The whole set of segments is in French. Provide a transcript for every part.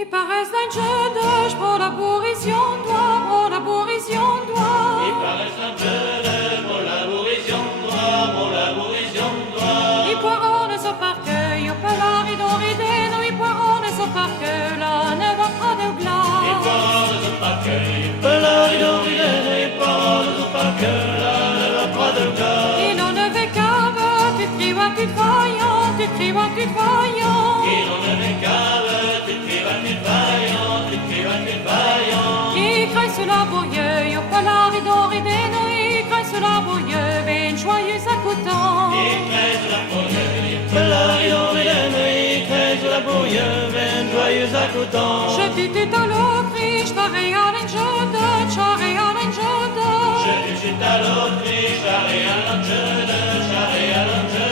I pares ein Jödösch, pro laborision doit, pro laborision doit. I pares un Jödösch, pro laborision doit, pro laborision doit. I poirones au parquet, au pelari d'orideno, I poirones au parquet, la ne va pas de glas. I poirones au parquet, pelari d'orideno, I poirones au parquet, la ne va pas de glas. I non ne ve cave, tu triva, tu vaillant, tu triva, tu vaillant. I non ne ve cave, tu triva, tu vaillant, tu triva, tu vaillant. I craille sur la bourrieux, au pelari d'orideno, I craille sur la bourrieux, ben joyeux accoutant. I crève la bourrieux, pelari d'orideno, I crève la bourrieux, ben joyeux accoutant. Je tue à l'Autriche, t'arrête à l'enjeu, charré à l'enjeu. Je suis à l'Autriche, charré à l'enjeu, charré à l'enjeu.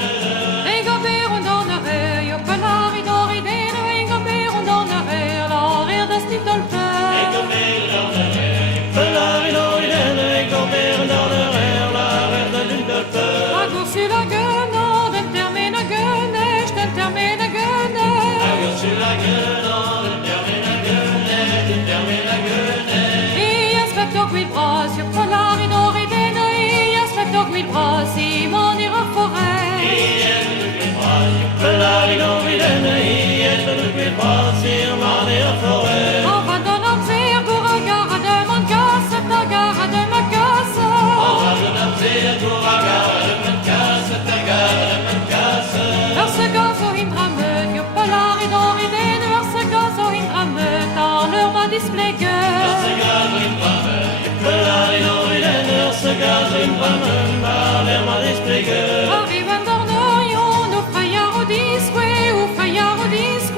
Ei gaberon donnerai, au pelari d'orideno, ei gaberon donnerai, la rire de stitolpe. Et comme elle donnerait, pelari d'orideno, et comme elle donnerait, la reine d'une belle peur. A gour sur la gueule, den termine gueule, den termine gueule. A gauche sur la gueule, de terminer la gueule, de terminer la gueule. I aspetto qui il brasio, pelari d'orideno, I aspetto qui il brasio, mon ira forêt. Pelari d'orideno, est de quel pas sur la forêt. En va donnant zir, pour un gare de mon casse, ta gare de ma casse. On va donner pour la gare de Mancasse, ta gare de Mancasse. Vers ce gazo in drameut, io pelari d'orideno, vers ce gazo in drameut, dans leur ma displégue. Ce gaz une femme, pelari d'orideno, ce gaz une femme, par l'air m'a displégué. Arriven d'ornorion, nous frayar au disque, ou frayar au disque.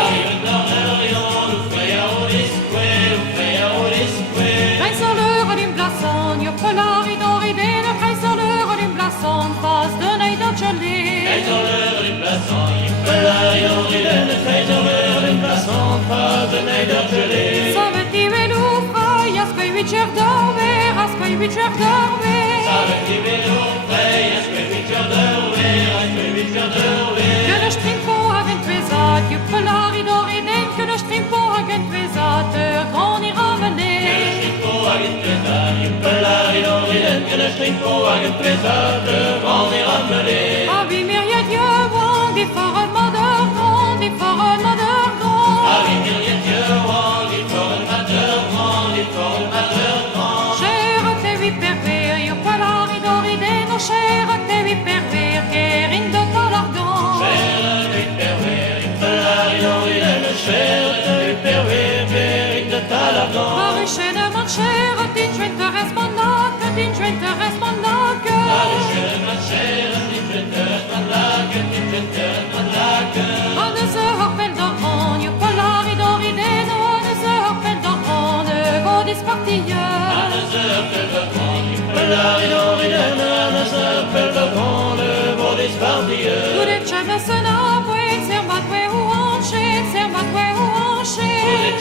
Arrive dans l'Orion, nous frayons au disque, nous frayons au disque. Crai sur l'heure d'une blason, io pelari d'orideno, crai sur l'heure d'une blason, face de neige d'angelé. Dans l'heure d'une plaçon, pelari d'orideno, dans l'heure d'une plaçon, pas de neige gelée. Saveti velufrai, ascoi vicer d'orver, ascoi vicer d'orver. Avec des vélos frais, est-ce que Victor Derwé, est-ce que Victor Derwé? Que le strimpo agent pesat, io pelari d'oriden, que le strimpo agent pesat, grand ira mener. Pelari d'orideno, que le strimpo agent pesat, devant les ramener. Avi myriad jövrang, di foren modergrand, di foren modergrand. Avec Myriad Dieuwang, il faut le mateur grand, il faut le mateur grand. Cher te vi perver, io pelari d'orideno, cher te vi perver, kerin de talargan. Cher du pervers, pelari d'orideno, cher du pervers, Péric de Talagan. Maruchene man cher, din jwente respondak, din jwente respondak. Anne se harpel d'orgrand, io pelari d'orideno, anne se harpel d'orgrand, godis partille. Pelari d'orideno, ne s'appelle de grand, le beau dispartieux. Tout les chemins se n'avouent, ser matoué ou hanché, ser matoué ou hanché.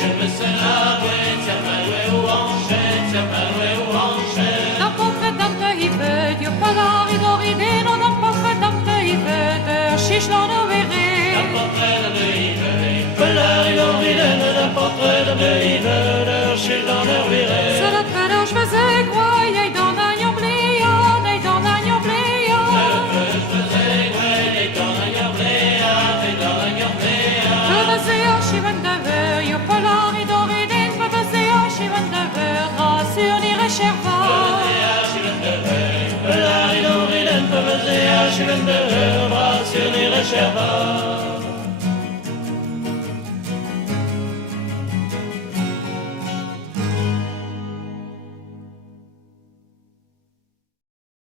Je me sens la bouée, tiens ma louée ou enchaîne, tiens ma louée ou enchaîne. D'un portrait d'âme de hibet, io pelari d'orideno, d'un portrait d'âme de hibet, chiche l'en verré. Un portrait de Yves, Pelari d'orideno, un portrait de Yves, de chez l'en herviré. C'est le trait je faisais quoi, y'a dans un yobléa, y'a dans un yobléa. Je faisais grêle, et dans un yobléa, et dans un yobléa. Je faisais un chiven de verre, io pelari d'oriden, je faisais un chiven de verre, rassure n'irait cherva. Pelari d'orideno, faisait un chiven de bras sur les recherches.